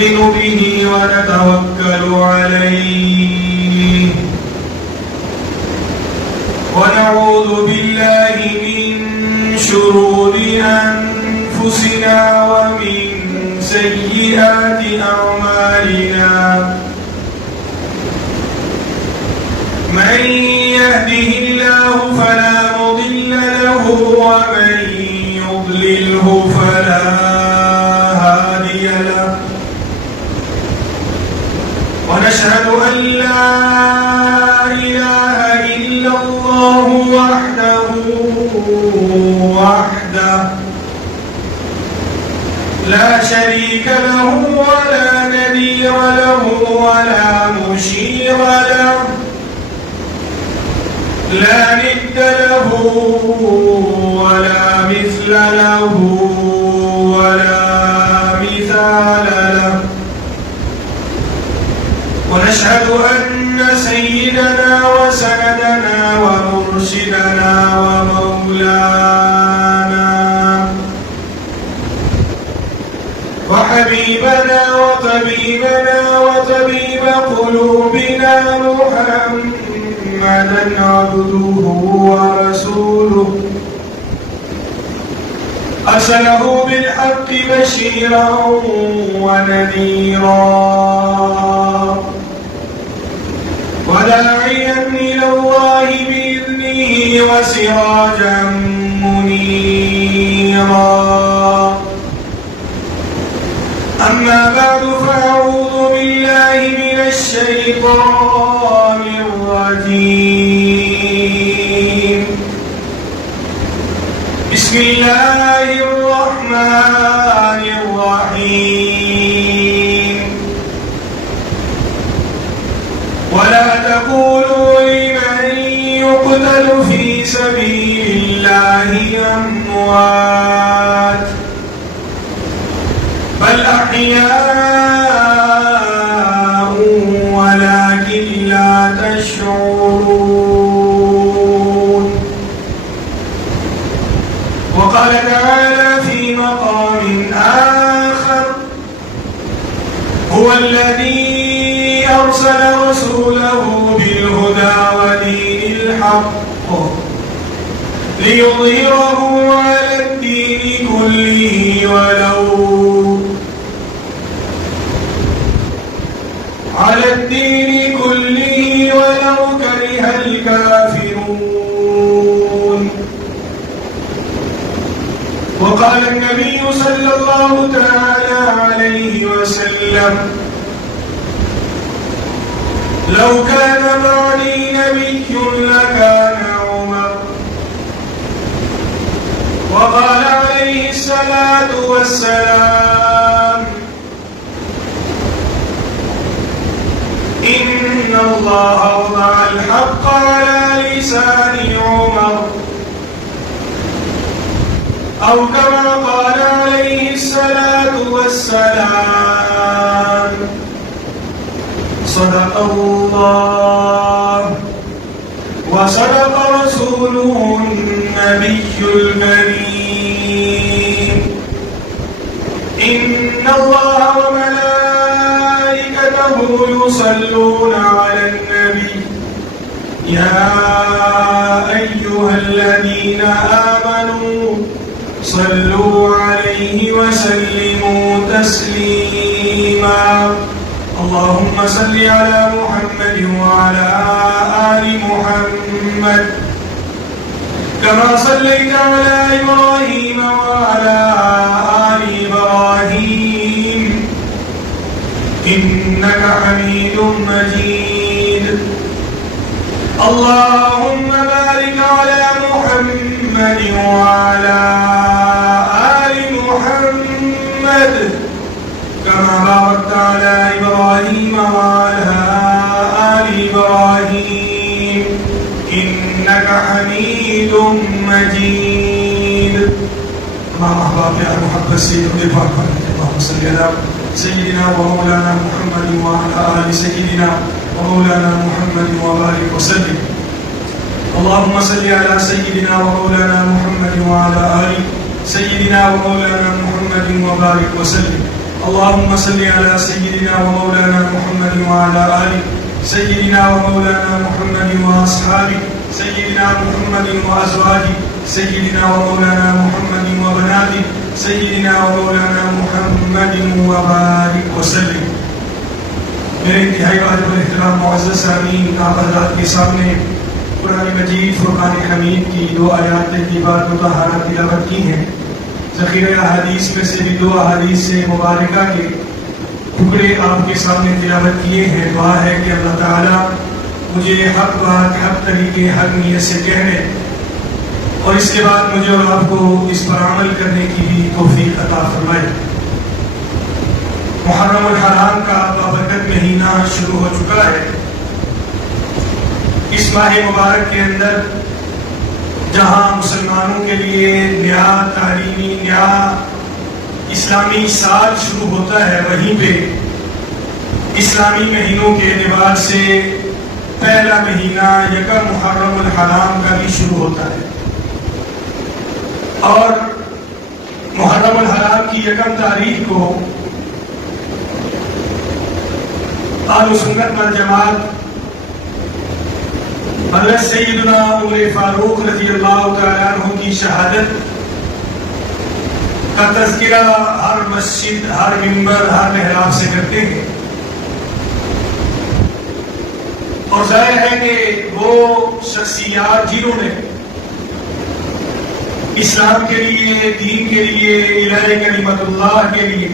نؤمن به ونتوكل عليه ونعوذ بالله من شرور أنفسنا ومن سيئات أعمالنا من يهده الله فلا مضل له ومن يضلله فلا هادي له ونشهد أن لا إله إلا الله وحده لا شريك له ولا نذير له ولا مشير له لا ند له ولا مثل له ولا مثال له ونشهد أن سيدنا وسندنا ومرشدنا ومولانا وحبيبنا وطبيبنا وطبيب قلوبنا محمدا عبده ورسوله أرسله بالحق بشيرا ونذيرا وداعيا إلى الله بإذنه وسراجا منيرا أما بعد فأعوذ بالله من الشيطان الرجيم بسم الله الرحمن الرحيم ولا تقولوا لمن يقتل في سبيل الله أموات بل أحياء ولكن لا تشعرون وقال تعالى في مقام آخر هو الذي أرسل رسوله بالهدى ودين الحق ليظهره على الدين كله ولو كره الكافرون وقال النبي صلى الله تعالى عليه وسلم لو كان معي نبي لكان عمر وقال عليه الصلاة والسلام إن الله وضع الحق على لسان عمر أو كما قال عليه الصلاة والسلام صدق الله وصدق رسوله النبي الكريم إن الله وملائكته يصلون على النبي يا أيها الذين آمنوا صلوا عليه وسلموا تسليما اللهم صل على محمد وعلى آل محمد كما صليت على إبراهيم وعلى آل إبراهيم إنك حميد مجيد اللهم بارك على محمد وعلى آل محمد كما باركت على إبراهيم وعلى آل إبراهيم إنك حميد مجيد اللهم أحباب يا محبة سيد الفاق اللهم صل على سيدنا ومولانا محمد وعلى آل سيدنا ومولانا محمد وبارك وسلم اللهم صل على سيدنا ومولانا محمد وعلى آل سيدنا ومولانا محمد وبارك وسلم اللهم صل على سيدنا ومولانا محمد وعلى آل سيدنا ومولانا محمد وأصحابه سيدنا محمد وأزواجه سيدنا ومولانا محمد وبناته سيدنا ومولانا محمد وبارك وسلم. میرے انتہائی واجب الاحترام معزز سامعین، آپ حضرات کے سامنے قرآن مجید فرقان حمید کی 2 آیات طیبات مطہرات تلاوت کی ہیں. ذخیرہ احادیث میں سے بھی 2 احادیث سے مبارکہ کے ٹکڑے آپ کے سامنے تلاوت کیے ہیں. دعا ہے کہ اللہ تعالیٰ مجھے حق بات، حق طریقے، حق نیت سے کہنے اور اس کے بعد مجھے اور آپ کو اس پر عمل کرنے کی بھی توفیق عطا فرمائے. محرم الحرام کا بابرکت مہینہ شروع ہو چکا ہے. اس ماہ مبارک کے اندر جہاں مسلمانوں کے لیے نیا تعلیمی، نیا اسلامی سال شروع ہوتا ہے، وہیں پہ اسلامی مہینوں کے اعتبار سے پہلا مہینہ یکم محرم الحرام کا بھی شروع ہوتا ہے. اور محرم الحرام کی 1 تاریخ کو اہل سنت والجماعت حضرت سیدنا عمر فاروق رضی اللہ تعالیٰ عنہ کی شہادت کا تذکرہ ہر مسجد، ہر منبر، ہر محراب سے کرتے ہیں. اور ظاہر ہے کہ وہ شخصیات جنہوں نے اسلام کے لیے، دین کے لیے، الہ کلمت اللہ کے لیے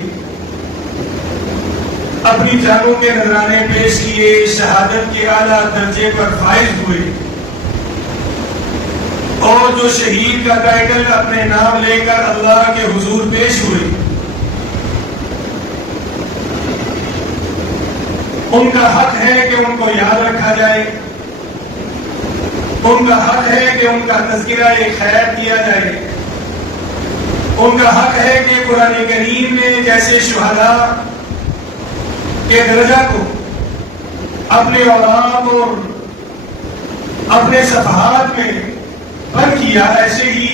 اپنی جانوں کے نذرانے پیش کیے، شہادت کے اعلیٰ درجے پر فائز ہوئے اور جو شہید کا ٹائٹل اپنے نام لے کر اللہ کے حضور پیش ہوئے، ان کا حق ہے کہ ان کو یاد رکھا جائے. ان کا حق ہے کہ ان کا تذکرہ خیر کیا جائے. ان کا حق ہے کہ قرآن کریم نے جیسے شہداء کے درجہ کو اپنے اوراق اور اپنے صفحات میں بند کیا، ایسے ہی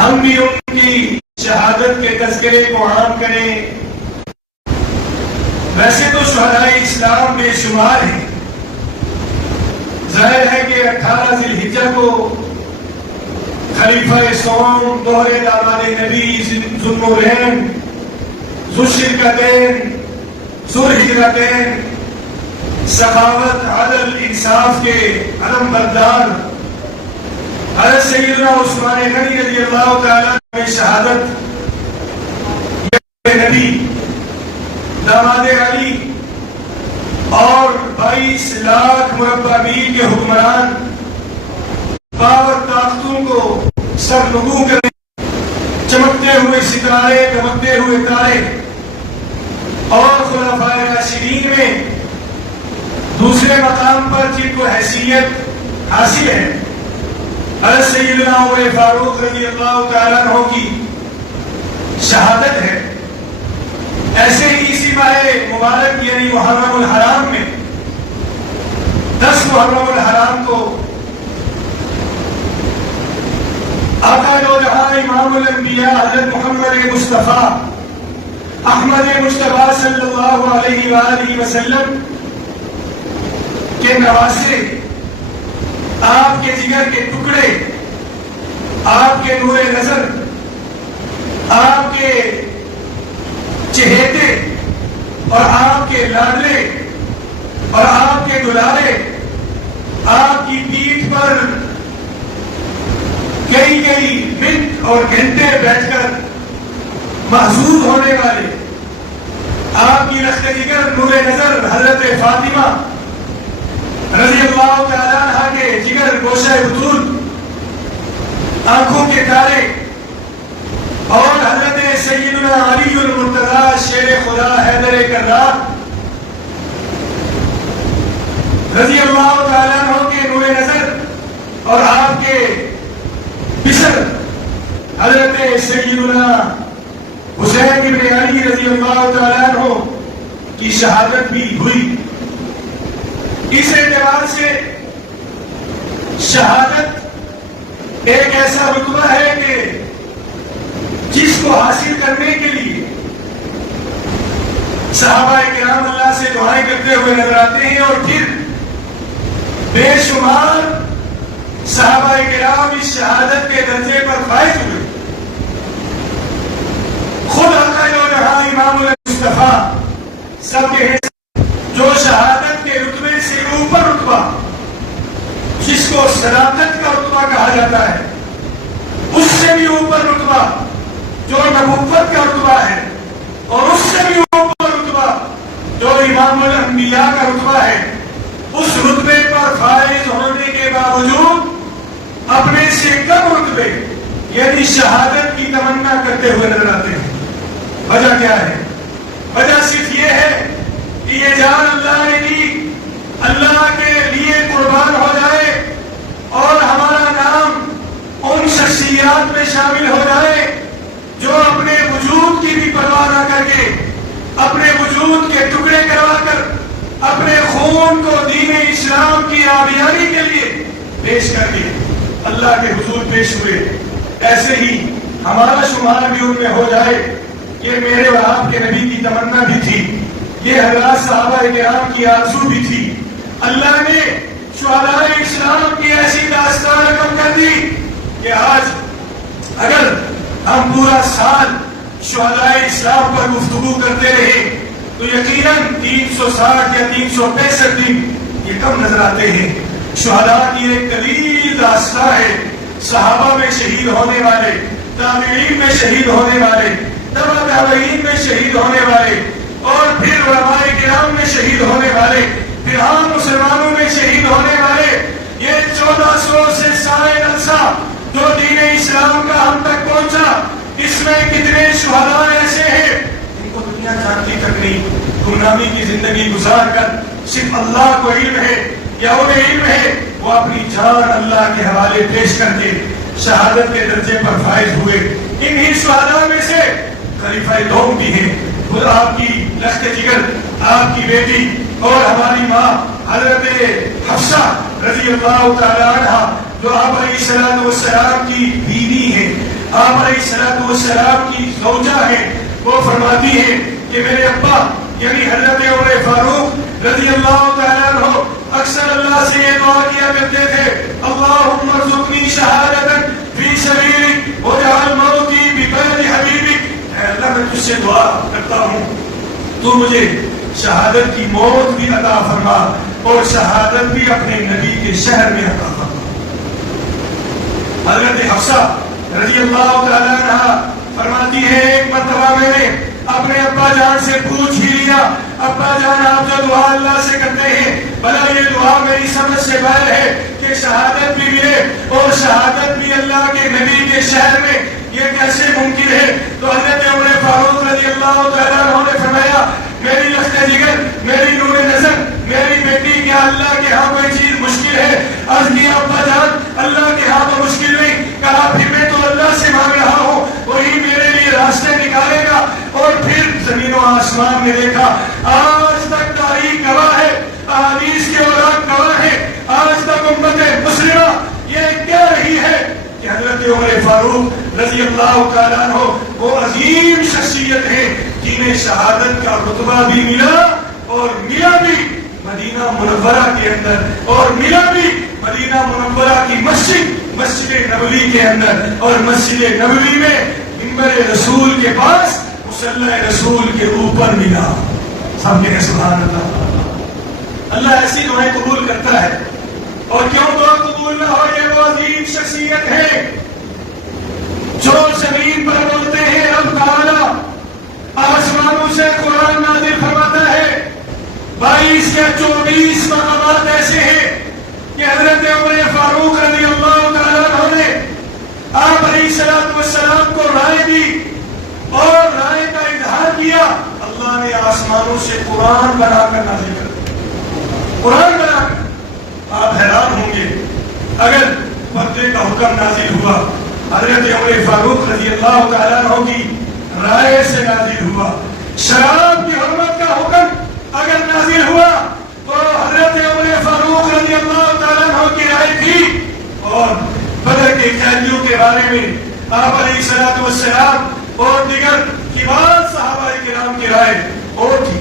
ہم بھی ان کی شہادت کے تذکرے کو عام کریں. ویسے تو شہداء اسلام بے شمار ہیں. ظاہر ہے کہ 18 ذی الحجہ کو خلیفہ سوم، دوہرے داماد نبی، ذوالنورین، ذوالشرکتین، ذوالہجرتین، سخاوت، عدل، انصاف کے علم بردار حضرت سیدنا عثمان غنی رضی اللہ تعالیٰ میں شہادت، نبی، داماد علی اور 22 لاکھ مربع میل کے حکمران باور طاقتوں کو سرنگوں کرنے، چمکتے ہوئے ستارے، دمکتے ہوئے تارے اور خلفائے راشدین میں دوسرے مقام پر جن کو حیثیت حاصل ہے حضرت سیدنا عمر فاروق رضی اللہ تعالیٰ عنہ کی شہادت ہے. ایسے ہی اسی ماہ مبارک یعنی محرم الحرام میں 10 محرم الحرام کو آقا دو جہاں امام الانبیاء حضرت محمد مصطفیٰ احمد مصطفیٰ صلی اللہ علیہ وآلہ وسلم کے نواسے، آپ کے جگر کے ٹکڑے، آپ کے نور نظر، آپ کے چہیتے اور آپ کے لاڈلے اور آپ کے دلارے، آپ کی پیٹھ پر کئی منٹ اور گھنٹے بیٹھ کر محظوظ ہونے والے، آپ کی رخت جگر نور نظر حضرت فاطمہ رضی اللہ تعالیٰ عنہ کے جگر گوشہ بطون، آنکھوں کے تارے، اور حضرت سیدنا علی المرتضیٰ شیر خدا حیدر کرار رضی اللہ تعالیٰ عنہ کے نور نظر اور آپ کے بشر حضرت سیدنا حسین بن علی رضی اللہ تعالیٰ عنہ کی شہادت بھی ہوئی. اس اعتبار سے شہادت ایک ایسا رتبہ ہے کہ جس کو حاصل کرنے کے لیے صحابہ کرام اللہ سے دعائیں کرتے ہوئے نظر آتے ہیں، اور پھر بے شمار صحابہ کرام اس شہادت کے درجے پر فائز ہوئے۔ خود آقا جہاں امام المصطفیٰ سب کے جو شہادت کے رتبے سے اوپر رتبہ، جس کو صداقت کا رتبہ کہا جاتا ہے، اس سے بھی اوپر رتبہ جو نبوت کا رتبہ ہے، اور اس سے بھی اوپر رتبہ جو امام الانبیاء کا رتبہ ہے، اس رتبے پر فائز ہونے کے باوجود اپنے سے کم رتبے یعنی شہادت کی تمنا کرتے ہوئے نظر آتے ہیں۔ وجہ کیا ہے؟ وجہ صرف یہ ہے کہ یہ جان اللہ نے دی، اللہ کے لیے قربان ہو جائے اور ہمارا نام ان شخصیات میں شامل ہو جائے جو اپنے وجود کی بھی پرواہ نہ کر کے، اپنے وجود کے ٹکڑے کروا کر، اپنے خون کو دین اسلام کی آبیاری کے لیے پیش کر کے اللہ کے حضور پیش ہوئے۔ ایسے ہی ہمارا شمار بھی ان میں ہو جائے، یہ میرے اور آپ کے نبی کی تمنا بھی تھی، یہ حضرات صحابہ کرام کی آرزو بھی تھی۔ اللہ نے شہداء اسلام کی ایسی داستان رقم کر دی کہ آج اگر ہم پورا سال شہداء اسلام پر گفتگو کرتے رہے تو یقیناً 360 یا 365 دن یہ کم نظر آتے ہیں۔ شہداء کی ایک طویل داستان ہے، صحابہ میں شہید ہونے والے، تابعین میں شہید ہونے والے، تبع تابعین میں شہید ہونے والے، اور پھر علماء کرام میں شہید ہونے والے، پھر عام مسلمانوں میں شہید ہونے والے۔ یہ 1400 سے زائد عرصہ جو دین اسلام کا ہم تک پہنچا، اس میں کتنے شہداء ایسے ہیں جن کو دنیا جانتی تک نہیں، گمنامی کی زندگی گزار کر صرف اللہ کو علم ہے یا انہیں علم ہے، وہ اپنی جان اللہ کے حوالے پیش کر کے شہادت کے درجے پر فائز ہوئے۔ انہی شہداء میں سے خلیفہ دوم بھی ہیں، خود آپ کی لخت جگر، آپ کی بیٹی اور ہماری ماں حضرت حفصہ رضی اللہ تعالی عنہ، جو آپ علیہ الصلوۃ والسلام کی بیوی ہیں، آپ علیہ الصلوۃ والسلام کی زوجہ ہیں، وہ فرماتی ہیں کہ میرے ابا یعنی حضرت عمر فاروق رضی اللہ تعالیٰ عنہ اکثر اللہ سے یہ دعا کیا کرتے تھے، اللہم ارزقنی شہادۃ فی سبیلک واجعل موتی ببلد حبیبک۔ اے اللہ، میں تجھ سے دعا کرتا ہوں تو مجھے شہادت کی موت بھی عطا فرما اور شہادت بھی اپنے نبی کے شہر میں عطا فرما۔ حضرت حفصہ رضی اللہ تعالیٰ عنہ فرماتی ہے، ایک مرتبہ میں نے اپنے ابا جان سے پوچھ ہی لیا، ابا جان آپ جو دعا اللہ سے کرتے ہیں، بھلا یہ دعا میری سمجھ سے باہر ہے کہ شہادت بھی ملے اور شہادت بھی اللہ کے نبی کے شہر میں، یہ کیسے ممکن ہے؟ تو حضرت عمر فاروق رضی اللہ تعالیٰ عنہ نے فرمایا، میری لخت جگر، میری نور نظر، میری بیٹی، کیا اللہ کے ہاں کوئی چیز مشکل ہے؟ عرض کیا ابا جان اللہ کے ہاں تو مشکل نہیں، کہا پھر میں تو اللہ سے مانگ رہا ہوں، وہی میرے لیے راستے نکالے گا۔ اور پھر زمین و آسمان میں دیکھا، آج تک تاریخ گواہ ہے، احادیث کے اوراق گواہ ہے، آج تک امت مسلمہ یہ کہہ رہی ہے کہ حضرت عمر فاروق رضی اللہ تعالیٰ عنہ وہ عظیم شخصیت ہے جنہیں شہادت کا رتبہ بھی ملا، اور ملا بھی مدینہ منورہ کے اندر، اور ملا بھی مدینہ منورہ کی مسجد نبوی کے اندر، اور مسجد نبوی میں منبر رسول کے پاس مصلی رسول کے اوپر ملا۔ سب کہے سبحان اللہ۔ اللہ ایسی دعائیں قبول کرتا ہے، اور کیوں دعا قبول نہ ہو؟ یہ وہ عظیم شخصیت ہے جو زمین پر بولتے ہیں، رب تعالیٰ آسمانوں سے قرآن نازل فرماتا ہے۔ 22 یا 24 مقامات ایسے ہیں کہ حضرت عمر فاروق رضی اللہ تعالیٰ عنہ نے آپ علیہ الصلوۃ والسلام کو رائے دی اور رائے کا اظہار کیا، اللہ نے آسمانوں سے قرآن بنا کر نازل کر دیا، قرآن بنا کر۔ آپ حیران ہوں گے، اگر پردے کا حکم نازل ہوا حضرت عمر فاروق رضی اللہ تعالیٰ عنہ کی رائے سے نازل ہوا، شراب کی حرمت کا حکم اگر نازل ہوا تو حضرت عمر فاروق رضی اللہ تعالیٰ عنہ کی رائے تھی، اور بدر کے قیدیوں کے بارے میں آپ علیہ الصلوۃ والسلام اور دیگر کبار صحابہ کرام کی رائے، اور تھی،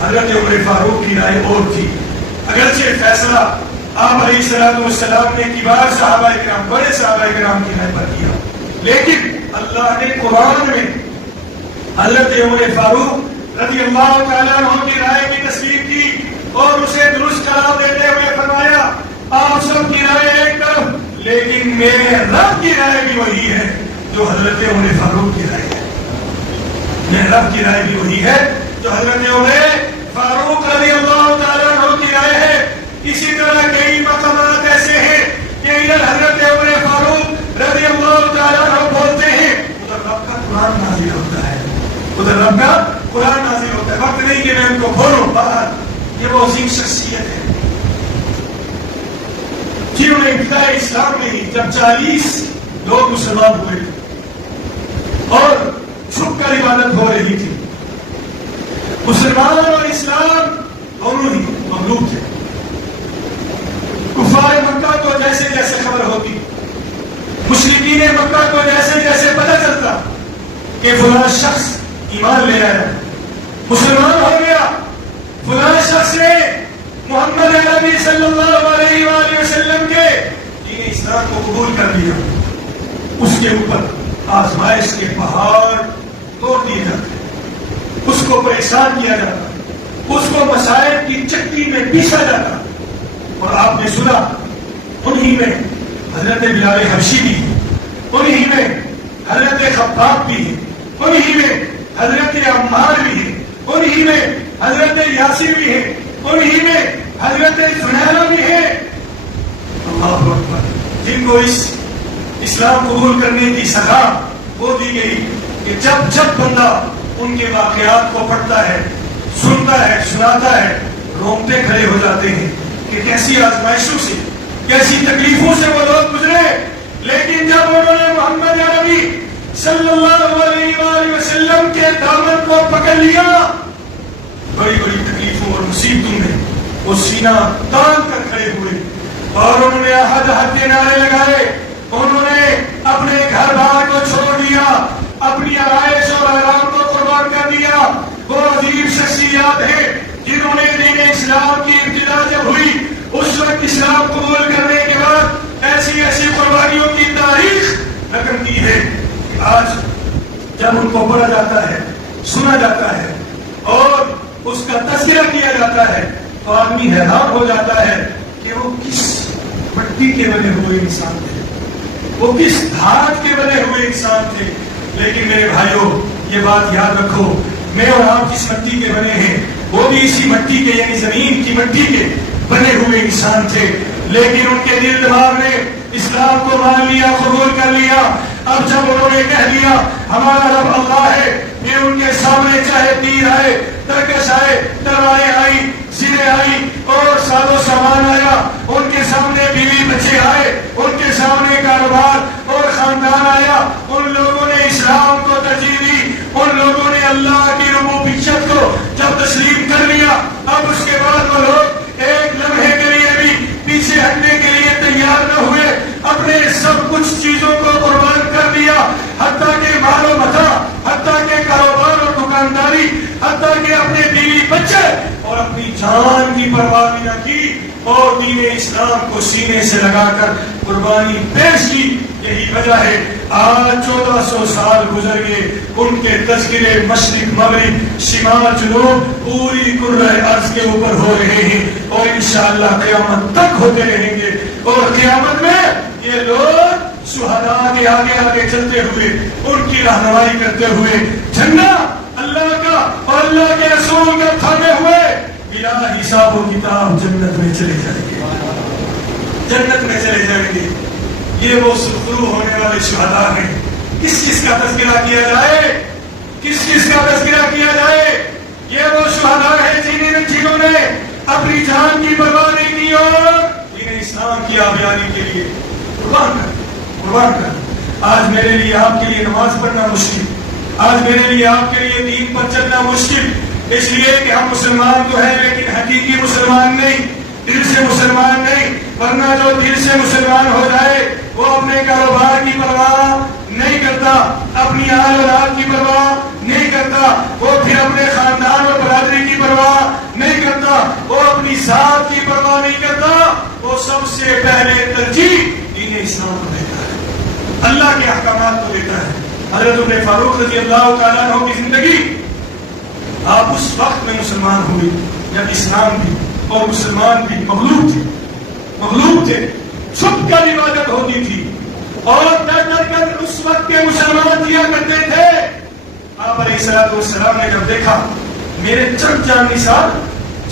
حضرت عمر فاروق کی رائے اور تھی. اگرچہ فیصلہ آپ علیہ السلام نے کبار صحابہ کرام، بڑے صحابہ کرام کی رائے پر کیا، لیکن اللہ نے قرآن میں حضرت عمر فاروق رضی اللہ تعالیٰ عنہ کی رائے کی تصدیق کی اور اسے درست قرار دیتے ہوئے فرمایا آپ سب کی رائے ایک طرف، لیکن میرے رب کی رائے بھی وہی ہے جو حضرت عمر فاروق کی رائے ہے. میرے رب کی رائے بھی وہی ہے جو حضرت عمر فاروق رضی اللہ تعالیٰ عنہ کی رائے ہے. اسی طرح کئی مقامات ایسے ہیں کہ ادھر حضرت عمر فاروق رضی اللہ تعالیٰ عنہ بولتے ہیں، ادھر رب کا قرآن نازل ہوتا ہے، ادھر رب کا قرآن نازل ہوتا ہے. وقت نہیں کہ میں ان کو کھولوں باہر. یہ وہ عظیم شخصیت ہے جنہوں نے ابتدائی اسلام میں ہی جب 40 لوگ مسلمان ہوئے اور چھپ کر عبادت ہو رہی تھی، مسلمان اور اسلام دونوں ہی مغلوب تھے. کفار مکہ کو جیسے جیسے خبر ہوتی، مشرکین مکہ کو جیسے جیسے پتہ چلتا کہ فلاں شخص ایمان لے آیا، مسلمان ہو گیا، فلاں شخص نے محمد عربی صلی اللہ علیہ وآلہ وسلم کے دین اسلام کو قبول کر لیا، اس کے اوپر آزمائش کے پہاڑ توڑ دیے جاتے، اس کو پریشان کیا جاتا، اس کو مسائل کی چکی میں پیسا جاتا. اور آپ نے سنا انہی میں حضرت بلال حبشی بھی ہے، انہی میں حضرت خباب بھی ہے، انہی میں حضرت عمار بھی ہے، انہی میں حضرت یاسر بھی ہے، انہی میں حضرت زنیرہ بھی ہے. اللہ اکبر. جن کو اس اسلام قبول کرنے کی سزا وہ دی گئی کہ جب جب بندہ ان کے واقعات کو پڑھتا ہے، سنتا ہے، سناتا ہے، رونگٹے کھڑے ہو جاتے ہیں کہ کیسی آزمائشوں سے، کیسی تکلیفوں سے وہ لوگ گزرے. لیکن جب انہوں نے محمد عربی صلی اللہ علیہ وآلہ وسلم کے دامن کو پکڑ لیا، بڑی بڑی تکلیفوں اور مصیبتوں میں وہ سینہ تان کر کھڑے ہوئے اور انہوں نے احد احد کے نعرے لگائے. انہوں نے اپنے گھر بار کو چھوڑ دیا، اپنی آرائش اور آرام کو قربان کر دیا. وہ عظیم شخصیات ہیں جنہوں نے دین اسلام کی ابتدا جب ہوئی اس وقت اسلام قبول کرنے کے بعد ایسی ایسی قربانیوں کی تاریخ رقم کی ہے. آج جب ان کو پڑھا جاتا ہے، سنا جاتا ہے اور اس کا تذکرہ کیا جاتا ہے تو آدمی حیران ہو جاتا ہے کہ وہ کس مٹی کے بنے ہوئے انسان تھے، وہ کس دھات کے بنے ہوئے انسان تھے. لیکن میرے بھائیوں یہ بات یاد رکھو، میں اور آپ جس مٹی کے بنے ہیں وہ بھی اسی مٹی کے یعنی زمین کی مٹی کے بنے ہوئے انسان تھے. لیکن ان کے دل دماغ نے اسلام کو مان لیا، قبول کر لیا. اب جب انہوں نے کہہ دیا ہمارا رب اللہ ہے، پھر ان کے سامنے چاہے تیر آئے، ترکش آئے، تلواریں آئی، سرے آئی اور ساز و سامان آیا، ان کے سامنے بیوی بچے آئے، ان کے سامنے کاروبار اور خاندان آیا، ان لوگوں نے اسلام کو ترجیح دی، ان لوگوں نے اللہ کی ربوبیت کو جب تسلیم کر لیا، اب اس کے بعد وہ لوگ ایک لمحے کے لیے بھی پیچھے ہٹنے کے لیے تیار نہ ہوئے، اپنے سب کچھ چیزوں کو قربان کر دیا، حتیٰ کہ مال و متاع، حتیٰ کہ کاروبار اور دکانداری، حتیٰ کہ اپنے بیوی بچے اور اپنی جان کی پرواہ بھی نہ کی اور دین اسلام کو سینے سے لگا کر قربانی پیش کی. یہی وجہ ہے آج 1400 سال گزر گئے، ان کے تذکرے مشرق مغرب شمال جنوب پوری کرۂ ارض کے اوپر ہو رہے ہیں اور انشاءاللہ قیامت تک ہوتے رہیں گے. اور قیامت میں یہ لوگ شہداء کے آگے آگے چلتے ہوئے ان کی رہنمائی کرتے ہوئے جھنڈا اللہ کا اور اللہ کے رسول کا تھامے ہوئے بلا حساب و کتاب جنت میں چلے جائیں گے، جنت میں چلے جائیں گے. یہ وہ سرخرو ہونے والے شہداء ہیں. کس چیز کا تذکرہ کیا جائے، کس چیز کا تذکرہ کیا جائے؟ یہ وہ شہداء ہیں جنہوں نے اپنی جان کی پرواہ نہیں کی اور دین اسلام کی آبیانی کے لیے قربان کر. آج میرے لیے آپ کے لیے نماز پڑھنا مشکل، آج میرے لیے آپ کے لیے دین پر چلنا مشکل، اس لیے کہ ہم مسلمان تو ہیں لیکن حقیقی مسلمان نہیں، دل سے مسلمان نہیں. ورنہ جو دل سے مسلمان ہو جائے وہ اپنے کاروبار کی پرواہ نہیں کرتا، اپنی آل اولاد کی پرواہ نہیں کرتا، وہ پھر اپنے خاندان اور برادری کی پرواہ نہیں کرتا، وہ اپنی ذات کی پرواہ نہیں کرتا، وہ سب سے پہلے ترجیح دین اسلام کو دیتا ہے، اللہ کے احکامات کو دیتا ہے۔ حضرت عمر فاروق رضی اللہ تعالیٰ عنہ کی زندگی، آپ اس وقت میں مسلمان ہوئے جب اسلام بھی اور مسلمان بھی مغلوب تھے، چھپ کر عبادت ہوتی تھی اور ڈر کر اس وقت کے مسلمان کیا کرتے تھے۔ آپ علیہ الصلوۃ والسلام نے جب دیکھا میرے چند جان نثار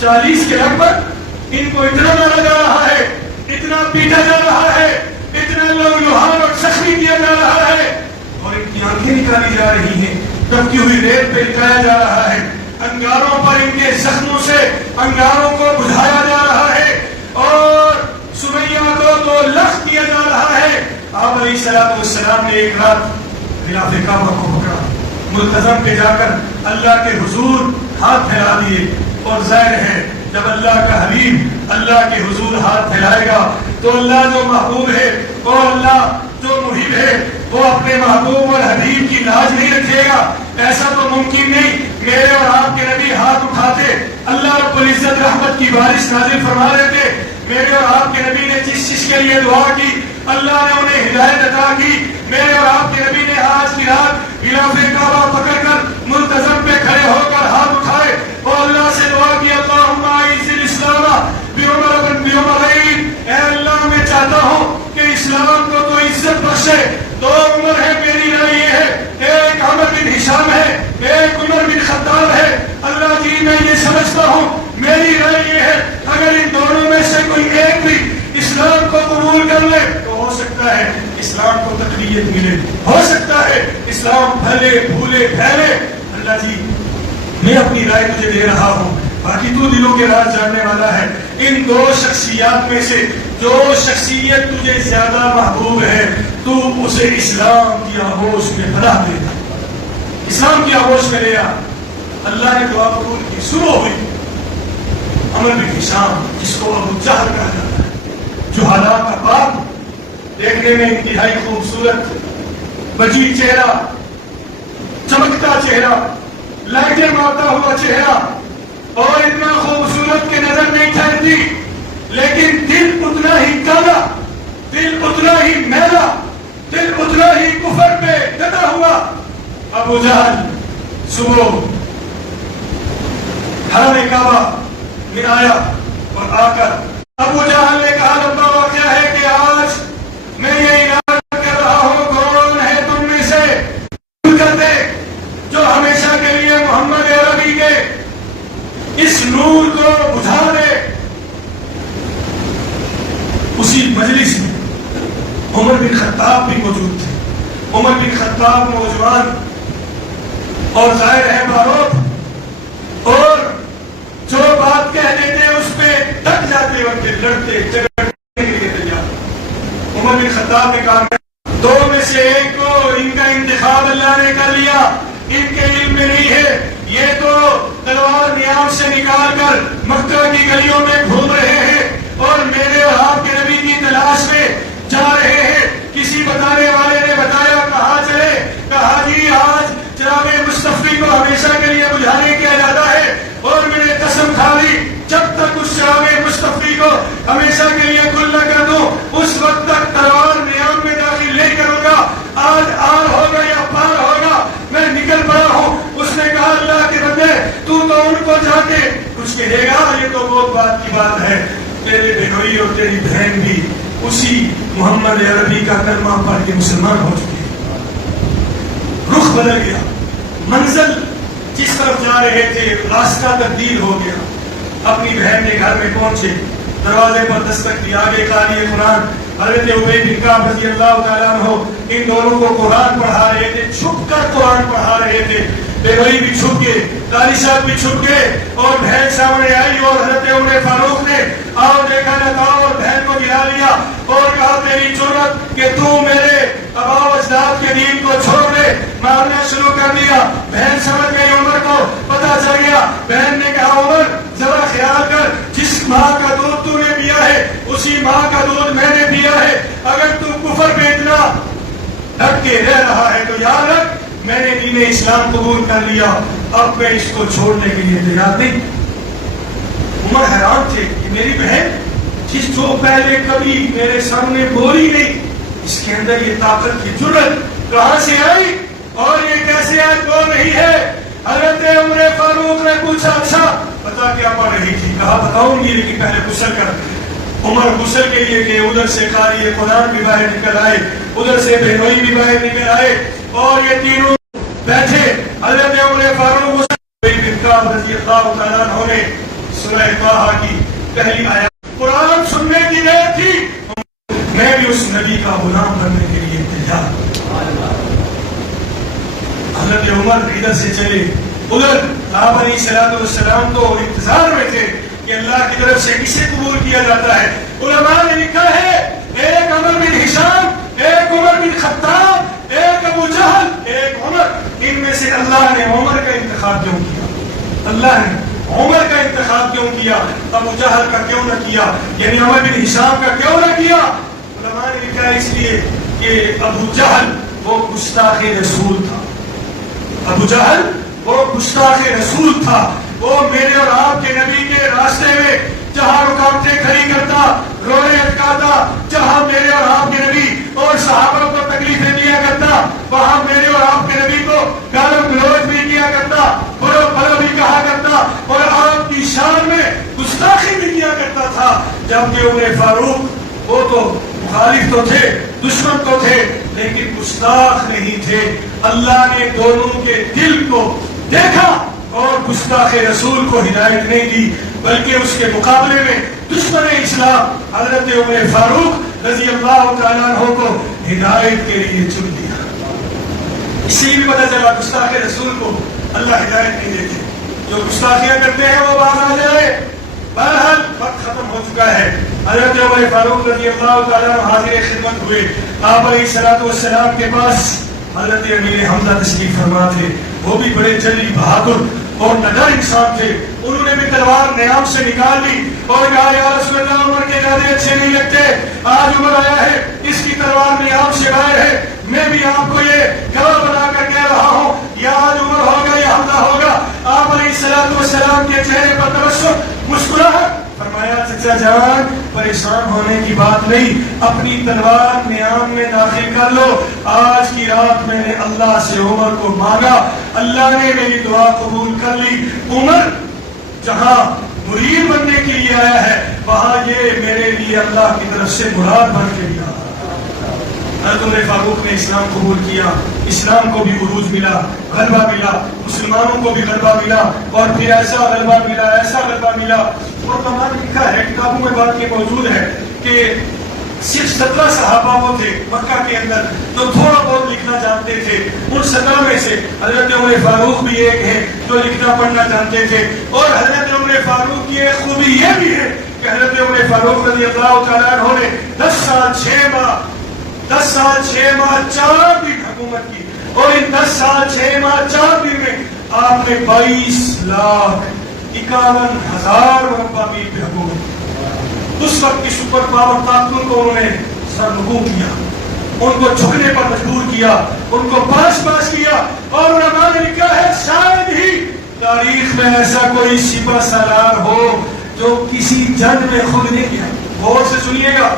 40 کے لگ بھگ، ان کو اتنا مارا جا رہا ہے، اتنا پیٹا جا رہا ہے، اتنا لہوحان اور زخمی کیا جا رہا ہے، اور ان کی آنکھیں نکالی جا رہی ہیں، دبکی ہوئی ریت پہ لٹایا جا رہا ہے، انگاروں پر ان کے زخموں سے انگاروں کو بجھایا جا رہا ہے، اور سمیہ کو 2 لخت کیا جا رہا ہے۔ آپ علیہ الصلوۃ والسلام نے ایک رات خلاف کعبہ کو پکڑا، ملتزم پہ جا کر اللہ کے حضور ہاتھ پھیلا دیے، اور ظاہر ہے جب اللہ کا حبیب اللہ کے حضور ہاتھ پھیلائے گا تو اللہ جو محبوب ہے اور اللہ جو محب ہے وہ اپنے محبوب اور حبیب کی لاج نہیں رکھے گا۔ ایسا تو ممکن نہیں، میرے اور آپ کے نبی ہاتھ اٹھاتے، اللہ رب العزت رحمت کی بارش نازل فرما دیتے، میرے اور آپ کے نبی نے جس چیز کے لیے دعا کی اللہ نے انہیں ہدایت عطا کی، میرے اور آپ کے نبی نے آج کی رات غلاف کعبہ پکڑ کر ملتزم پہ کھڑے ہو کر ہاتھ اٹھائے اور اللہ سے دعا کی، اللہم اعز الاسلام بعمرین، اے اللہ میں چاہتا ہوں کہ اسلام کو تو عزت بخشے۔ 2 عمر ہے، میری رائے یہ ہے، ایک عمر بن ہشام ہے، ایک عمر بن خطاب ہے، اللہ جی میں یہ سمجھتا ہوں، میری رائے یہ ہے اگر ان دونوں میں سے کوئی ایک بھی اسلام کو قبول کر لے تو ہو سکتا ہے اسلام کو تقویت ملے، ہو سکتا ہے اسلام پھلے پھولے پھیلے۔ اللہ جی میں اپنی رائے تجھے دے رہا ہوں، باقی تو دلوں کے راز جاننے والا ہے، ان 2 شخصیات میں سے جو شخصیت تجھے زیادہ محبوب ہے تو اسے اسلام کی آغوش میں پناہ دے، اسلام کی آغوش میں لے آ۔ اللہ نے دعا قبول کی، شروع ہوئی۔ عمر بن ہشام جس کو ابو جہل کہا جاتا ہے، جہالا کا باپ، دیکھنے میں انتہائی خوبصورت، وجیح چہرہ، چمکتا چہرہ، لائٹیں مارتا ہوا چہرہ، اور اتنا خوبصورت کہ نظر نہیں ٹھہرتی، لیکن دل اتنا ہی کالا، دل اتنا ہی میلا، دل اتنا ہی کفر پہ ڈٹا ہوا۔ ابو جہل صبح حرم کعبہ میں آیا اور آ کر ابو جہل نے کہا، لمبا واقعہ ہے کہ آج میں یہ اعلان کر رہا ہوں، کون ہے تم میں سے کر دے جو ہمیشہ کے لیے محمد عربی کے اس نور کو بجھا دے۔ اسی مجلس میں عمر بن خطاب بھی موجود تھے۔ عمر بن خطاب نوجوان اور ظاہر ہے باروت، اور جو بات کہہ دیتے اس پہ ڈٹ جاتے اور پھر لڑتے جھگڑنے کے لیے تیار۔ عمر بن خطاب نے کہا 2 میں سے ایک کو ان کا انتخاب اللہ نے کر لیا، ان کے علم میں نہیں ہے، یہ تو تلوار نیام سے نکال کر مکہ کی گلیوں میں گھوم رہے ہیں اور میرے اور آپ کے نبی کی تلاش میں جا رہے ہیں۔ کسی بتانے والے نے بتایا، کہاں چلے؟ کہا جی آج چراغ مصطفی کو ہمیشہ کے لیے بجھانے کا ارادہ ہے، اور میں نے قسم کھا لی جب تک اس چراغ مصطفی کو ہمیشہ کے لیے کھل نہ کر دوں اس وقت تک تلوار نیام میں داخل نہیں کروں گا۔ آج آر ہوگا یا پار ہوگا، میں نکل پڑا ہوں۔ اس نے کہا اللہ کے بندے تو ان کو جا کے کچھ کہے گا، یہ تو بہت بات کی بات ہے، تیرے بہنوئی اور تیری بہن بھی اسی محمد عربی کا کلمہ پڑھ کے مسلمان ہو چکے ہیں۔ رخ بدل گیا، منزل جس طرف جا رہے تھے راستہ تبدیل ہو گیا۔ اپنی بہن کے گھر میں پہنچے، دروازے پر دستک دی، آگے قاری قرآن حضرت عبید بن کعب رضی اللہ تعالیٰ عنہ ان دونوں کو قرآن پڑھا رہے تھے، چھپ کر قرآن پڑھا رہے تھے۔ بیگوئی بھی چھپ گئے، قاری صاحب بھی چھپ گئے، اور بہن سامنے آئی اور حضرت عمر فاروق نے آؤ دیکھا نہ کہا اور بہن کو گرا لیا اور کہا تیری جرأت کہ تو میرے آباء و اجداد کے دین کو چھوڑ دے، مارنا شروع کر دیا۔ بہن سمجھ گئی، عمر کو پتہ چل گیا۔ بہن نے کہا عمر ذرا خیال کر، جس ماں کا دودھ تو نے پیا ہے اسی ماں کا دودھ میں نے پیا ہے، اگر تو کفر پہ اتنا ڈٹ کے رہ رہا ہے تو یاد رکھ میں نے دین اسلام قبول کر لیا، اب میں اس کو چھوڑنے کے لیے تیار نہیں۔ عمر حیران تھے کہ میری بہن جس جو پہلے کبھی میرے سامنے بولی نہیں، اس کے اندر یہ طاقت کی جرأت کہاں سے آئی اور یہ کیسے آج بول رہی ہے؟ حضرت عمر فاروق نے پوچھا اچھا پتا کیا پڑھ رہی تھی؟ کہا بتاؤں گی لیکن پہلے غسل کر۔ عمر غسل کے لیے کہ ادھر سے قاری قرآن بھی باہر نکل آئے، ادھر سے بہنوئی بھی باہر نکل آئے اور یہ تینوں بیٹھے۔ حضرت عمر فاروق رضی اللہ تعالیٰ عنہ نے سورہ طٰہٰ کی پہلی آیت قرآن سننے کی نیت تھی، میں بھی اس نبی کا غلام بننے کے لیے تیار۔ حضرت عمر ادھر سے چلے ادھر، آپ علیہ الصلوۃ والسلام تو انتظار میں تھے کہ اللہ کی طرف سے کسے قبول کیا جاتا ہے۔ علماء نے لکھا ہے ایک عمر بن ہشام، ایک عمر بن خطاب، ایک ابو جہل، ایک عمر، ان میں سے اللہ نے عمر کا انتخاب کیوں کیا؟ اللہ نے عمر کا انتخاب کیوں کیا؟ ابو جہل کا کیوں نہ کیا؟ یعنی عمر بن ہشام کا کیوں نہ کیا؟ علماء نے لکھا ہے اس لیے کہ ابو جہل وہ گستاخ رسول تھا، ابو جہل وہ گستاخ رسول تھا، وہ میرے اور آپ کے نبی کے راستے میں جہاں رکاوٹیں کھڑی کرتا، روڑے اٹکاتا، جہاں میرے اور آپ کے نبی اور صحابہ کو تکلیفیں دیا کرتا، وہاں میرے اور آپ کے نبی کو گال و گلوچ بھی کیا کرتا، برو بھلا بھی کہا کرتا اور آپ کی شان میں گستاخی بھی کیا کرتا تھا۔ جبکہ عمر فاروق وہ تو مخالف تو تھے، دشمن تو تھے، لیکن گستاخ نہیں تھے۔ اللہ نے دونوں کے دل کو دیکھا اور گستاخ رسول کو ہدایت نہیں دی، بلکہ اس کے مقابلے میں دشمن اسلام حضرت عمر فاروق رضی اللہ تعالیٰ عنہ کو ہدایت کے لیے چن دیا۔ اس سے بھی پتہ چلا گستاخ رسول کو اللہ ہدایت نہیں دیتے، جو گستاخیاں کرتے ہیں وہ باز آ جائے۔ بہرحال وقت ختم ہو چکا ہے۔ حضرت عمر فاروق رضی اللہ تعالیٰ عنہ حاضر خدمت ہوئے، آپ علیہ الصلوۃ والسلام کے پاس حضرت امیر حمزہ تشریف فرما تھے، وہ بھی بڑے جلی بہادر اور نڈر انسان تھے۔ انہوں نے بھی تلوار نیام سے نکال لی اور کہا یا رسول اللہ عمر کے زیادہ اچھے نہیں لگتے، آج عمر آیا ہے اس کی تلوار نیام سے باہر ہے، میں بھی آپ کو یہ گواہ بنا کر کہہ رہا ہوں یا آج عمر ہوگا یا حمزہ ہوگا۔ آپ علیہ الصلوۃ والسلام کے چہرے پر تبسم، مسکراہٹ، فرمایا چچا جان پریشان ہونے کی بات نہیں، اپنی تلوار نیام میں داخل کر لو، آج کی رات میں نے اللہ سے عمر کو مانگا، اللہ نے میری دعا قبول کر لی۔ عمر جہاں مرید بننے کے لیے آیا ہے وہاں یہ میرے لیے اللہ کی طرف سے مراد بن کے بھی آیا۔ حضرت عمر فاروق نے اسلام قبول کیا، اسلام کو بھی عروج ملا، غلبہ ملا، مسلمانوں کو بھی غلبہ ملا اور پھر ایسا غلبہ ملا، ایسا غلبہ ملا۔ اور علماء نے لکھا ہے، کتابوں میں بات یہ موجود ہے کہ صرف 17 صحابہ وہ تھے مکہ کے اندر جو تھوڑا بہت لکھنا جانتے تھے، ان 17 میں سے حضرت عمر فاروق بھی ایک ہے جو لکھنا پڑھنا جانتے تھے۔ اور حضرت عمر فاروق کی ایک خوبی یہ بھی ہے کہ حضرت عمر فاروق رضی اللہ تعالیٰ عنہ نے 10 سال 6 ماہ 4 دن حکومت کی، اور ان 10 سال 6 ماہ 4 دن میں آپ نے 22,51,000 مربع میل پہ حکومت کی۔ اس وقت کی سپر پاور طاقتوں کو انہوں نے سرنگو کیا، ان کو جھکنے پر مجبور کیا، ان کو پاس کیا۔ اور علماء نے لکھا ہے شاید ہی تاریخ میں ایسا کوئی سپہ سالار ہو جو کسی جنگ میں خود نہیں کیا۔ غور سے سنیے گا،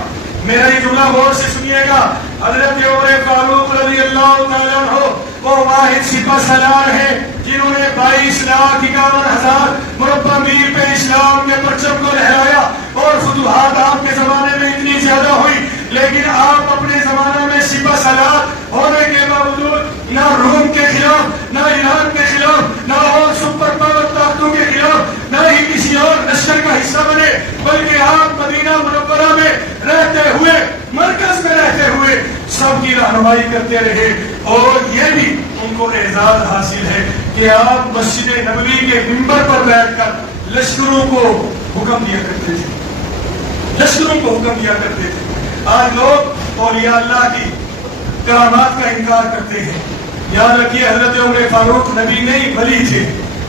میرا یہ جملہ غور سے سنیے گا، حضرت عمر فاروق رضی اللہ تعالیٰ عنہ وہ واحد سپہ سالار ہیں جنہوں نے 22,51,000 مربع میل پہ اسلام کے پرچم کو لہرایا۔ اور فتوحات آپ کے زمانے میں اتنی زیادہ ہوئی، لیکن آپ اپنے زمانے میں سپہ سالار ہونے کے باوجود نہ روم کے خلاف، نہ ایران کے خلاف، نہ اور سپر پاور طاقتوں کے خلاف، نہ ہی کسی اور لشکر کا حصہ بنے، بلکہ آپ مدینہ منورہ میں رہتے ہوئے، مرکز میں رہتے ہوئے سب کی رہنمائی کرتے رہے۔ اور یہ بھی ان کو اعزاز حاصل ہے کہ آپ مسجد نبوی کے منبر پر بیٹھ کر لشکروں کو حکم دیا کرتے تھے، لشکروں کو حکم دیا کرتے تھے۔ آج لوگ اولیاء اللہ کی کرامات کا انکار کرتے ہیں۔ یاد رکھیے حضرت عمر فاروق نبی نہیں ولی تھے،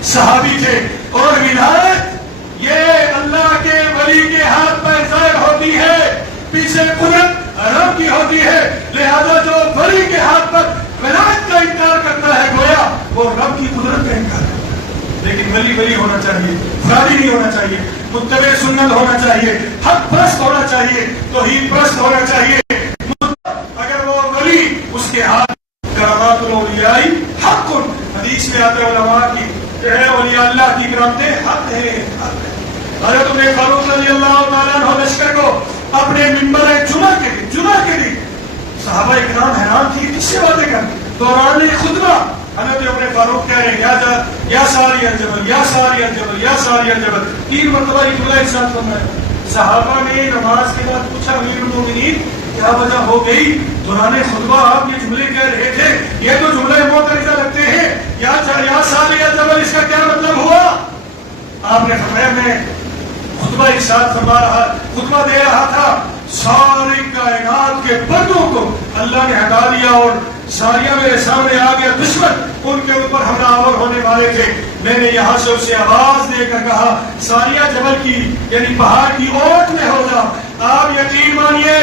صحابی تھے، اور ولایت یہ اللہ کے ولی کے ہاتھ پر ظاہر ہوتی ہے، پیچھے قدرت رب کی ہوتی ہے۔ لہذا جو ولی کے ہاتھ پر ولایت کا انکار کرتا ہے گویا وہ رب کی قدرت کا انکار کرتا ہے. لیکن ولی ہونا چاہیے، فرادی نہیں ہونا چاہیے، متبع سنت ہونا چاحیے، حق پرست ہونا چاہیے، توحید پرست ہونا چاہیے. اگر وہ ولی اس کے ہاتھ کرامات الاولیاء حق، حدیث میں آتے علماء کی کہ ہے اولیاء اللہ کی کرامتیں حق ہے. حضرت عمر فاروق رضی اللہ تعالیٰ عنہ لشکر کو اپنے منبر جمعہ کے دن صحابہ اکرام حیران تھی کس سے باتیں کر دوران خطبہ حضرت عمر فاروق کہہ رہے ہیں یا ساری الجبل یا ساری الجبل یا ساری الجبل، 3 مرتبہ یہ جملہ ارشاد فرمایا. صحابہ نے نماز کے بعد پوچھا امیر المومنین کیا وجہ ہو گئی؟ دوران خطبہ آپ یہ جملے کہہ رہے تھے، یہ تو جملے معترضہ لگتے ہیں، یا ساری الجبل اس کا کیا مطلب ہوا؟ آپ نے فرمایا میں خطبہ ارشاد خطبہ دے رہا تھا، ساری کائنات کے پردوں کو اللہ نے ہٹا دیا اور ساریہ میرے سامنے آ گیا. دشمن ان کے اوپر حملہ آور ہونے والے تھے. میں نے یہاں سے اسے آواز دے کر کہا ساریہ جبل کی یعنی پہاڑ کی اوٹ میں ہو جاؤ. آپ یقین مانیے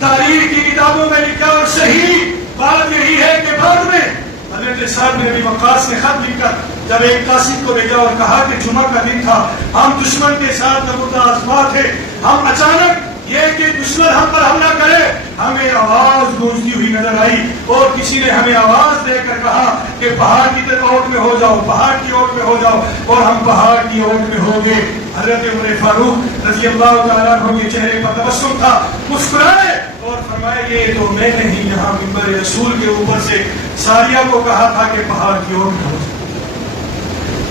تاریخ کی کتابوں میں لکھا اور صحیح بات یہی ہے کہ بعد میں حضرت سعد بن ابی وقاص نے خط لکھ کر جب ایک قاصد کو بھیجا اور کہا کہ جمعہ کا دن تھا، ہم دشمن کے ساتھ نبوت آزما تھے، ہم اچانک یہ کہ دشمن ہم پر حملہ کرے ہمیں آواز گونجتی ہوئی نظر آئی اور کسی نے ہمیں آواز دے کر کہا کہ پہاڑ کی اوٹ میں ہو جاؤ، پہاڑ کی اوٹ میں ہو جاؤ، اور ہم پہاڑ کی اوٹ میں ہو گئے. حضرت عمر فاروق رضی اللہ تعالیٰ عنہ کے چہرے پر تبسم تھا، مسکرائے اور فرمایا یہ تو میں نے ہی یہاں منبر رسول کے اوپر سے ساریہ کو کہا تھا کہ پہاڑ کی اوٹ میں ہو جاؤ.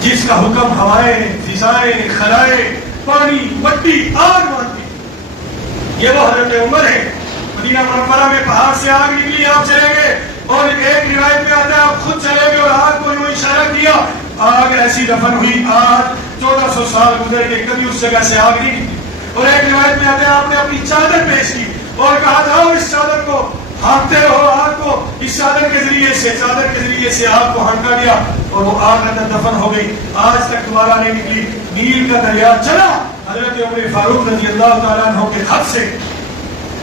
جس کا حکم ہوائیں، فضائیں، خلائیں، پانی، مٹی، آگ مانتی، یہ وہ حضرت عمر ہے. مدینہ منورہ میں پہاڑ سے آگ نکلی، آپ چلے گئے اور ایک روایت میں آتا ہے آپ خود چلے گئے اور آگ کو یوں اشارہ کیا، آگ ایسی دفن ہوئی. آج 1400 سال گزر کے کبھی اس جگہ سے آگ نہیں نکلی. اور ایک روایت میں آتا ہے آپ نے اپنی چادر پیش کی اور کہا تھا اس چادر کو ہانکتے رہو، آگ کو اس چادر کے ذریعے سے آگ کو ہانکا دیا اور وہ آگ اندر دفن ہو گئی. آج تک دوبارہ نہیں نکلی. نیل کا دریا چلا حضرت عمر فاروق رضی اللہ تعالیٰ عنہ کے خط سے.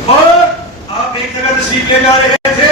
اور آپ ایک جگہ تشریف لے جا رہے تھے،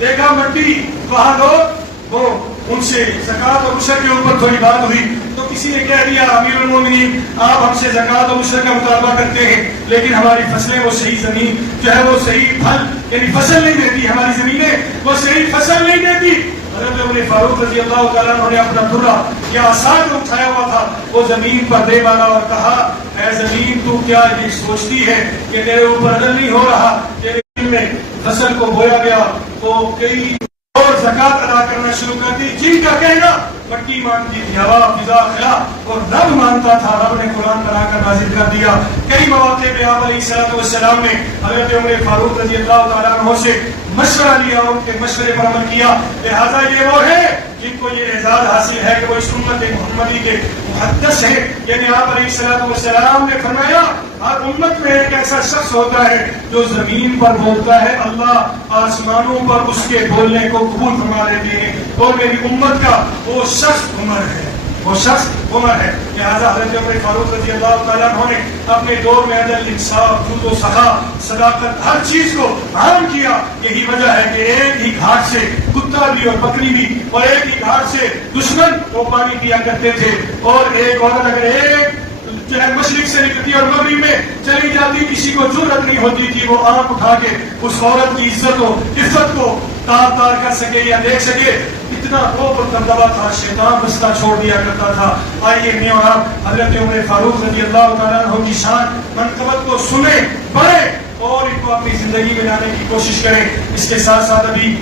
دیکھا مٹی وہاں لوگ وہ ان سے زکوٰۃ اور عشر کے اوپر تھوڑی بات ہوئی تو کسی نے کہہ دیا امیر المومنین آپ ہم سے زکوٰۃ اور عشر کا مطالبہ کرتے ہیں لیکن ہماری فصلیں وہ صحیح زمین جو ہے وہ صحیح پھل یعنی فصل نہیں دیتی، ہماری زمینیں وہ صحیح فصل نہیں دیتی. حضرت عمر فاروق رضی اللہ تعالیٰ عنہ نے اپنا درہ یا عصا جو اٹھایا ہوا تھا وہ زمین پر دے مارا اور کہا اے زمین تو کیا یہ سوچتی ہے کہ تیرے اوپر عدل نہیں ہو رہا؟ تیرے دل میں فصل کو بویا گیا تو کئی اور زکوٰۃ ادا کرنا شروع کر دی. جن کا کہنا مٹی مانتی تھی، ہوا، فضا، خلا اور رب مانتا تھا. رب نے قرآن بنا کر نازل کر دیا. کئی مواقع پہ آپ علیہ السلام نے حضرت عمر فاروق رضی اللہ تعالیٰ عنہ سے مشورہ لیا اور ان کے مشورے پر عمل کیا. لہذا یہ وہ ہے جن کو یہ اعزاز حاصل ہے کہ وہ اس امت محمدی کے محدث ہیں. یعنی آپ علیہ السلام نے فرمایا ہر امت میں ایک ایسا شخص ہوتا ہے جو زمین پر بولتا ہے، اللہ آسمانوں پر اس کے بولنے کو قبول فرما لیتے ہیں، اور میری امت کا وہ شخص عمر ہے، وہ شخص عمر ہے. لہذا حضرت عمر فاروق رضی اللہ تعالیٰ عنہ نے اپنے دور میں عدل، انصاف، جود و سخا، صداقت ہر چیز کو عام کیا. یہی وجہ ہے کہ ایک ہی گھاٹ سے کتا بھی اور بکری بھی اور ایک ہی گھاٹ سے دشمن وہ پانی پیا کرتے تھے. اور ایک عورت اگر ایک جو ہے مشرق سے نکلتی اور مغرب میں چلی جاتی کسی کو جرأت نہیں ہوتی تھی وہ آنکھ اٹھا کے اس عورت کی عزت کو تار تار کر سکے یا دیکھ سکے. اتنا روب اور دبدبا تھا، شیطان رستہ چھوڑ دیا کرتا تھا. آئیے میں اور آپ حضرت عمر فاروق رضی اللہ تعالیٰ عنہ کی شان منقبت کو سنیں، پڑھیں اور ان کو اپنی زندگی میں لانے کی کوشش کریں. اس کے ساتھ ساتھ ابھی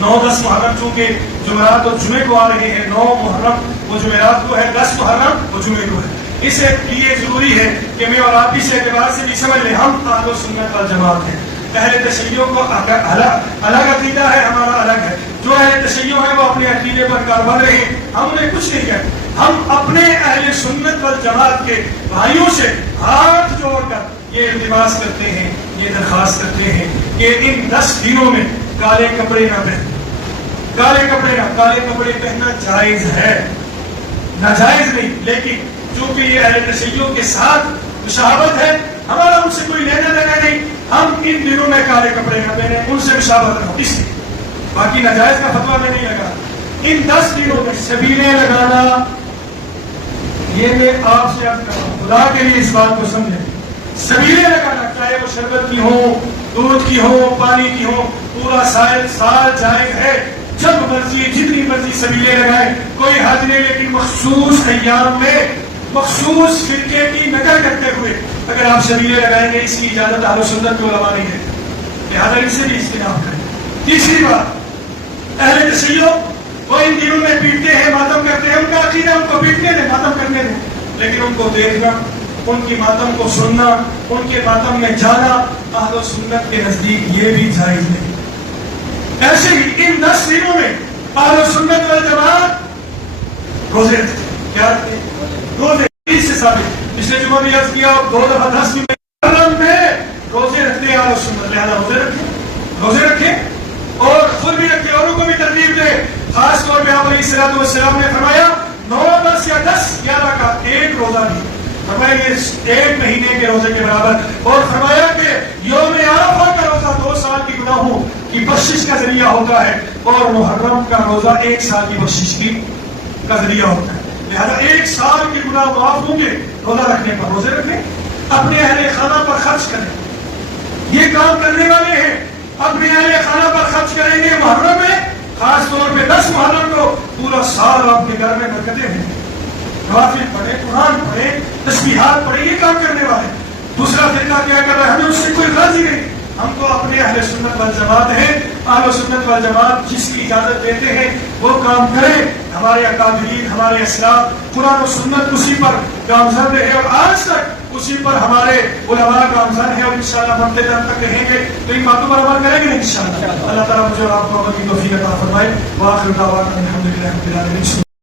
9-10 محرم چونکہ جمعرات اور جمعے کو آ رہے ہیں، 9 محرم وہ جمعرات کو ہے، 10 محرم وہ جمعے کو ہے. اس لیے ضروری ہے کہ میں اور آپ اس اعتبار سے بھی سمجھ لیں ہم اہل سنت والجماعت ہیں. اہل تشیع کو الگ عقیدہ ہے، ہمارا الگ ہے. جو اہل تشیع ہیں وہ اپنے عقیدے پر کاربن رہے ہیں، ہم انہیں کچھ نہیں کہتے. ہم اپنے اہل سنت والجماعت کے بھائیوں سے ہاتھ جوڑ کر یہ التماس کرتے ہیں، یہ درخواست کرتے ہیں کہ ان 10 دنوں میں کالے کپڑے نہ پہنیں. کالے کپڑے پہننا جائز ہے، ناجائز نہیں. لیکن چونکہ یہ اہل تشیع کے ساتھ مشابہت ہے، ہمارا ان سے کوئی لینا دینا نہیں. ہم ان دنوں میں کالے کپڑے نہ پہنے، ان سے مشابہت رکھو اس لیے. باقی ناجائز کا فتویٰ میں نہیں لگا. ان 10 دنوں میں سبیلیں لگانا، یہ میں آپ سے عرض کر رہا ہوں، خدا کے لیے اس بات کو سمجھیں، سبیلیں لگانا چاہے وہ شربت کی ہو، دودھ کی ہو، پانی کی ہو، پورا سال جائز ہے، جب مرضی جتنی مرضی سبیلیں لگائیں، کوئی حد نہیں، لیکن مخصوص ایام میں مخصوص فرقے کی نقل کرتے ہوئے اگر آپ سبیلیں لگائیں گے، اس کی اجازت اہل سنت کے علماء نہیں ہے، لہٰذا ان سے بھی اجتناب کریں۔ تیسری بات، اہل تشیع وہ ان دنوں میں پیٹتے ہیں، ماتم کرتے ہیں، ان کا عقیدہ ان کو پیٹنے دیں، ماتم کرنے دیں، لیکن ان کو دیکھنا، ان کی ماتم کو سننا، ان کے ماتم میں جانا اہل سنت کے نزدیک یہ بھی جائز نہیں۔ ایسے ہی ان 10 دنوں میں اہل سنت والجماعت روزے رکھتے ہیں۔ کیا رکھتے ہیں؟ روزے۔ اس سے ثابت، پچھلے جمعہ بھی عرض کیا، 2 دفعہ 10 دن میں روزے رکھتے ہیں اہل سنت، لہذا روزے رکھیں اور خود بھی رکھیں، اوروں کو بھی ترغیب دے۔ خاص طور پہ آپ علیہ الصلوۃ والسلام نے فرمایا 9، 10 یا 10، 11 کا ایک روزہ نہیں، فرمایا یہ 1 مہینے کے روزے کے برابر، اور فرمایا کہ یوم عرفہ کا روزہ 2 سال کی گناہوں کی بخشش کا ذریعہ ہوتا ہے، اور محرم کا روزہ 1 سال کی بخشش کا ذریعہ ہوتا ہے، لہذا 1 سال کے گناہ معاف ہوں گے روزہ رکھنے پر۔ روزے رکھیں، اپنے اہل خانہ پر خرچ کریں، یہ کام کرنے والے ہیں، اپنے اہل خانہ پر خرچ کریں گے محرم میں، خاص طور پہ 10 محرم کو، پورا سال آپ کے گھر میں برکتیں ہیں، نوافل پڑھیں، قرآن پڑھیں، تسبیحات پڑھیں، یہ کام کرنے والے۔ دوسرا فرقہ کیا کر رہا ہے؟ ہمیں اس سے کوئی غرض ہی نہیں، ہم تو اپنے اہل سنت والجماعت ہیں، اہل سنت والجماعت جس کی اجازت دیتے ہیں وہ کام کریں۔ ہمارے اکابرین، ہمارے اسلاف قرآن و سنت اسی پر گامزن رہے، اور آج تک اسی پر ہمارے علماء گامزن ہیں، اور انشاءاللہ مرتے دم تک رہیں گے، تو ان باتوں پر عمل کریں گے انشاءاللہ۔ اللہ تعالیٰ مجھے اور آپ کو عمل کی توفیق عطا فرمائے۔ وآخر دعوانا الحمدللہ رب العالمین۔